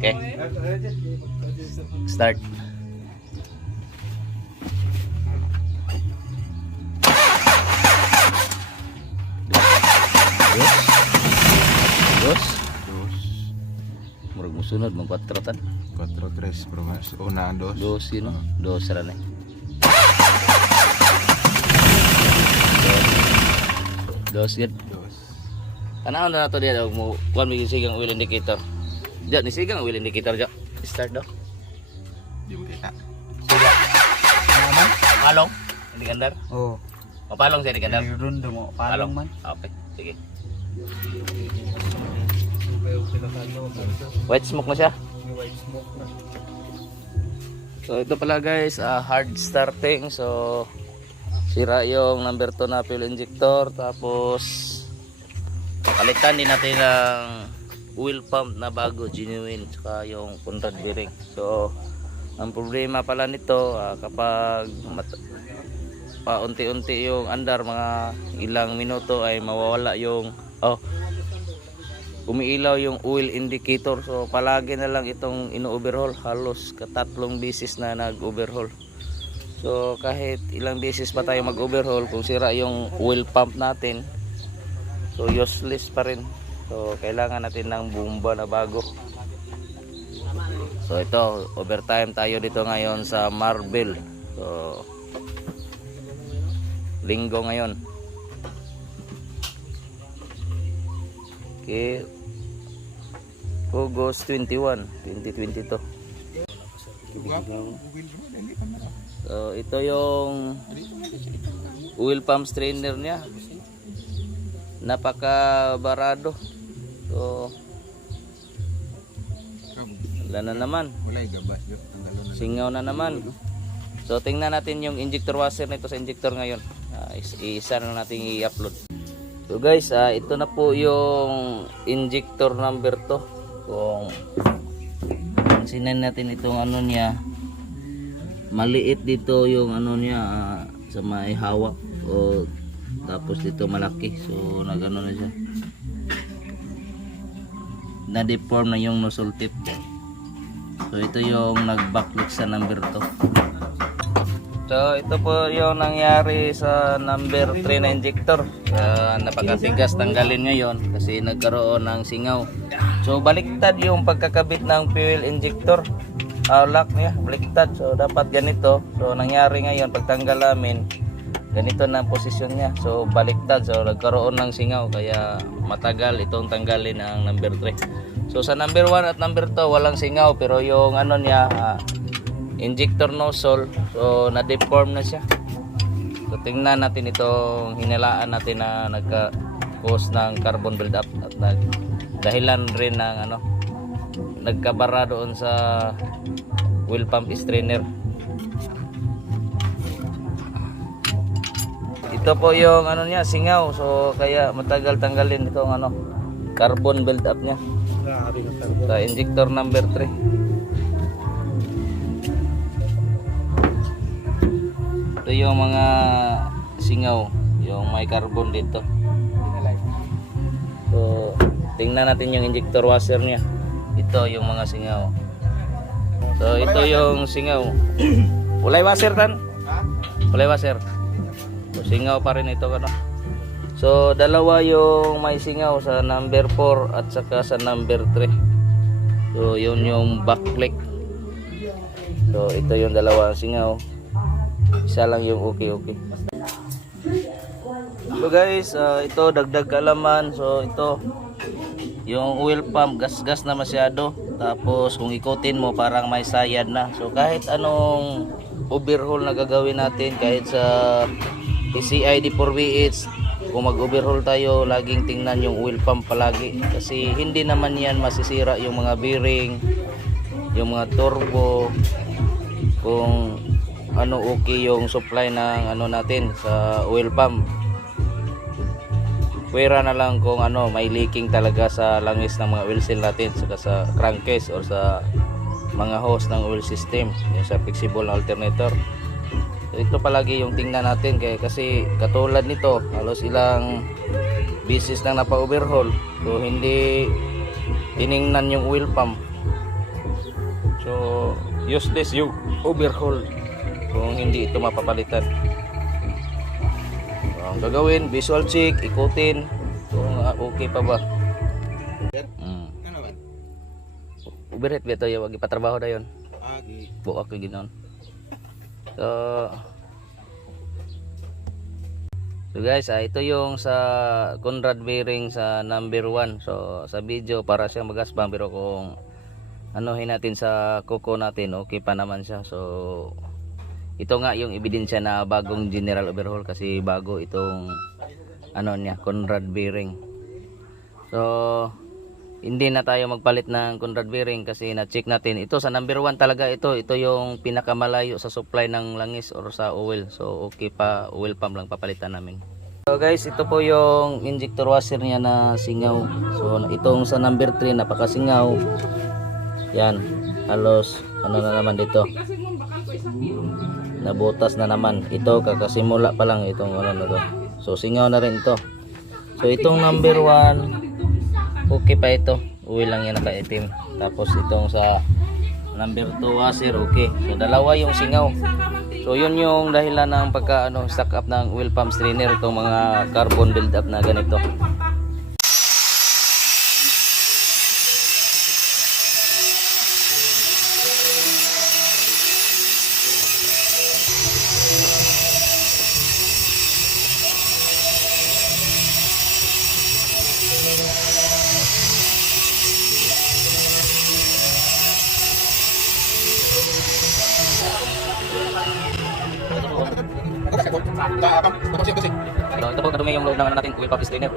Okay. Start. Dos. Murag musunod mong 4 tan. 4-3 bro mas. Una dos. Dos yun. Dos ra na. Dos yun. Dos. Kanaan na to dia mo kuan mi sigang oil indicator. Ja ni sigang oil indicator ja. Start daw. Di mo kita. Siga. Naman? Palong? Hindi gandar? Oh, Mapalong siya di gandar? rundo mo. Palong man. Okay, sige. White smoke na siya. So ito pala guys, hard starting. So sira yung number 2 na fuel injector. Tapos palitan din natin ng oil pump na bago, genuine, saka yung Conrad bearing. So ang problema pala nito, kapag paunti-unti yung andar, mga ilang minuto ay mawawala yung umiilaw yung oil indicator. So palagi na lang itong ino-overhaul, halos katatlong beses na nag-overhaul. So kahit ilang beses pa tayo mag-overhaul, kung sira yung oil pump natin, so useless pa rin. So kailangan natin ng bomba na bago. So ito, overtime tayo dito ngayon sa Marble. So linggo ngayon. Okay. August 21, 2022. So ito yung oil pump strainer niya. Napaka barado. So wala na naman. Wala gabas yo. Singaw na naman. So tingnan natin yung injector washer nito sa injector ngayon. Isa na natin i-upload. So guys, ito na po yung injector number 2. Kung pansinan natin itong ano niya, maliit dito yung ano niya, sa may hawak, o tapos dito malaki. So nagano na siya, na-deform na yung nozzle tip. So ito yung nag-backlick sa number 2. So ito po yung nangyari sa number 3 na injector. Napakatigas tanggalin ngayon kasi nagkaroon ng singaw. So baliktad yung pagkakabit ng fuel injector, lock niya baliktad. So dapat ganito. So nangyari ngayon, pagtanggal namin, ganito na ang posisyon niya. So baliktad, so nagkaroon ng singaw, kaya matagal itong tanggalin ang number 3. So sa number 1 at number 2 walang singaw, pero yung ano niya, injector nozzle, so na-deform na siya. So tingnan natin itong hinilaan natin na nagka-cause ng carbon build-up at dahilan rin ng ano, nagkabara doon sa oil pump strainer. Ito po yung ano niya, singaw. So kaya matagal tanggalin itong ano, carbon build-up niya sa injector number 3. Ito yung mga singaw, yung may carbon dito. So tingnan natin yung injector washer niya. Ito yung mga singaw. So ito yung singaw. Ulay washer tan? Ulay washer. So singaw pa rin ito ano. So dalawa yung may singaw, sa number 4 at saka sa number 3. So yun yung backlick. So ito yung dalawa singaw. Isa lang yung okay. So guys, ito dagdag kaalaman. So ito yung oil pump, gas na masyado. Tapos kung ikutin mo, parang may sayad na. So kahit anong overhaul na gagawin natin, kahit sa PCI D4VH, kung mag-overhaul tayo, laging tingnan yung oil pump palagi. Kasi hindi naman yan masisira yung mga bearing, yung mga turbo, kung ano okay yung supply ng ano natin sa oil pump. Pwera na lang kung ano, may leaking talaga sa langis ng mga oil seal natin, saka sa crankcase or sa mga hose ng oil system, yung sa flexible na alternator. So ito palagi yung tingnan natin, kasi katulad nito, halos ilang beses nang napa-overhaul, so hindi tiningnan yung oil pump. So, useless yung overhaul kung hindi ito mapapalitan. So, ang gagawin, visual check, ikutin kung okay pa ba. Ano man? Overheat ba ito yung wag ipatrabaho na yun? Agi. Buak ko ginoon. So, guys, ito yung sa Conrad bearing sa number 1. So sa video para siyang magaspang, pero kung anuhin natin sa kuko natin, okay pa naman siya. So ito nga yung ebidensya na bagong general overhaul, kasi bago itong ano niya, Conrad bearing. So hindi na tayo magpalit ng Conrad bearing kasi na-check natin. Ito sa number 1 talaga ito. Ito yung pinakamalayo sa supply ng langis or sa oil. So okay pa, oil pump lang papalitan namin. So guys, ito po yung injector washer niya na singaw. So itong sa number 3 napakasingaw. Yan, halos ano na naman dito. Nabutas na naman. Ito kakasimula pa lang itong ano na to. So singaw na rin ito. So itong number 1 okay pa ito, oil lang yan nakaitim. Tapos itong sa number 2 washer, okay. So dalawa yung singaw. So yun yung dahilan ng pagka stack up ng oil pump strainer, itong mga carbon build up na ganito. So ito po kadumi yung loob ng ano natin, oil pump strainer.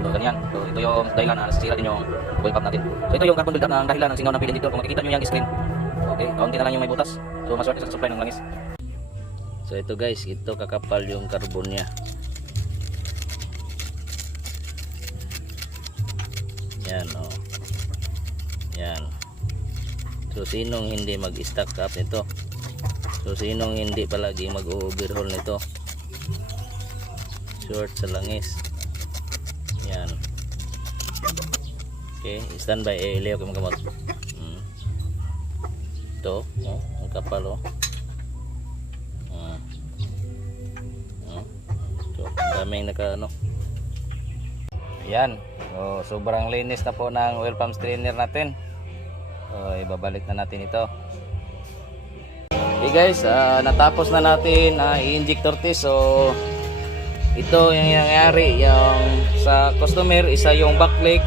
So ganyan. So ito yung dahilan na nasisira din yung oil pump natin. So ito yung carbon build up na dahilan ng singaw ng feed injector. Kung makikita nyo yung screen, okay, kaunti na lang yung may butas. So maswerte sa supply ng langis. So ito guys, ito kakapal yung carbon nya. Yan oh. Yan. So sinong hindi mag-stack up nito? So sinong hindi palagi mag-overhaul nito? Short sa langis. Yan. Okay, standby. Ilayo ko magamot. Ito, oh, ang kapal oh. So, daming naka ano. Yan. So, sobrang linis na po ng oil pump strainer natin. So, ibabalik na natin ito. Okay guys, natapos na natin i-injector test. So ito yung nangyari, yung sa customer, isa yung backlick,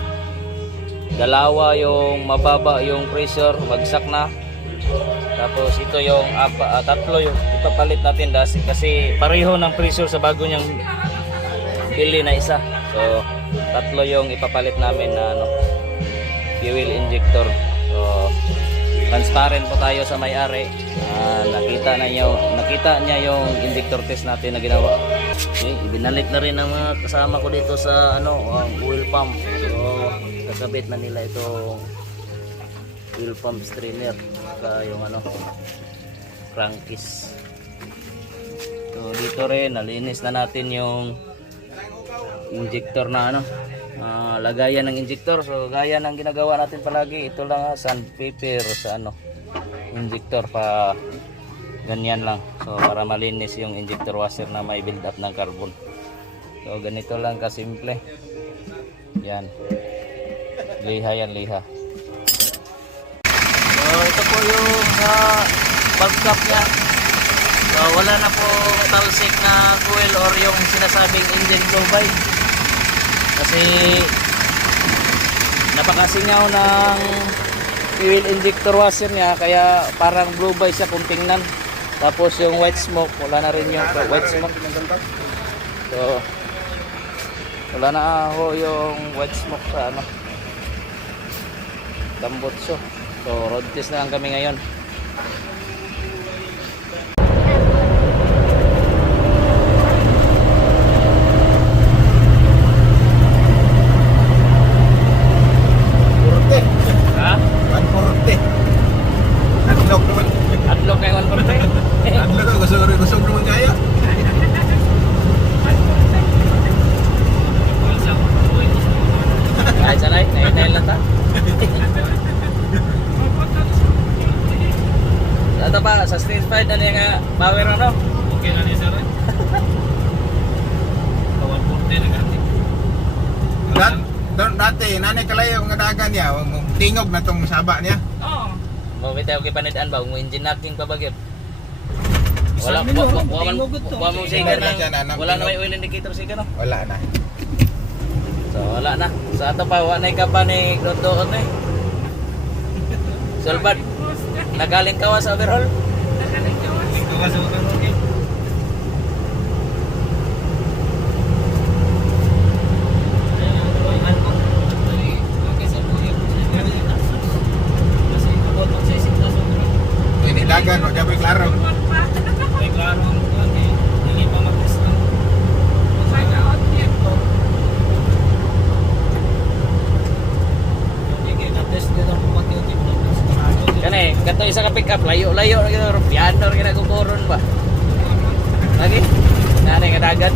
dalawa yung mababa yung pressure, bagsak na. Tapos ito yung tatlo yung ipapalit natin kasi pareho ng pressure sa bago niyang pili na isa. So tatlo yung ipapalit namin na fuel injector. So transparent po tayo sa may-ari. Nakita niya yung injector test natin na ginawa. Okay, ibinalik na rin ng mga kasama ko dito sa oil pump. So kakabit na nila itong oil pump strainer saka yung crankcase. So dito rin nalinis na natin yung injector na lagayan ng injector. So gaya ng ginagawa natin palagi, ito lang sandpaper sa injector pa ganyan lang. So para malinis yung injector washer na may build up ng carbon. So ganito lang kasimple. Yan. Liha yan, liha. So ito po yung valve cap niya. So wala na po talsik na fuel or yung sinasabing engine blow-by. Kasi napakasingaw ng fuel injector washer niya, kaya parang blow-by siya kung tingnan. Tapos yung white smoke, wala na rin yung white smoke. So wala na yung white smoke sa tambutso. So road test na lang kami ngayon. Adlok na yung 140. Adlok, gusog naman kaya. Kahit sanay, nail na ta. Ato pa, sa stage 5 na niya nga power ano? Okay na niya sir. Kawan porte na ganti. Dati, nanay kalayo nga dagan niya. Tingog na tong saba niya. Oo. Mabitaw kay panidaan ba? Kung engine knocking pa bagay. Isang Wala, minuto, wala tingog ito. mo sigar Wala siya na, na, wala na may oil indicator sigar no? Wala na. So wala na. Sa ato pa, wala na ka pa ni Doon eh. Sulbad, nagaling ka sa overhaul? Ikaw ka sa utang okay. Ini dagan, no, gabi klaro. Ay klaro ang kuwan eh. Hindi pa mag-test lang. Hindi na-test din ang pag-tip na. Kani, kato isa ka pick up, layo-layo na gito, piano na ginagukuron ba? Lagi? Nanay nga dagat.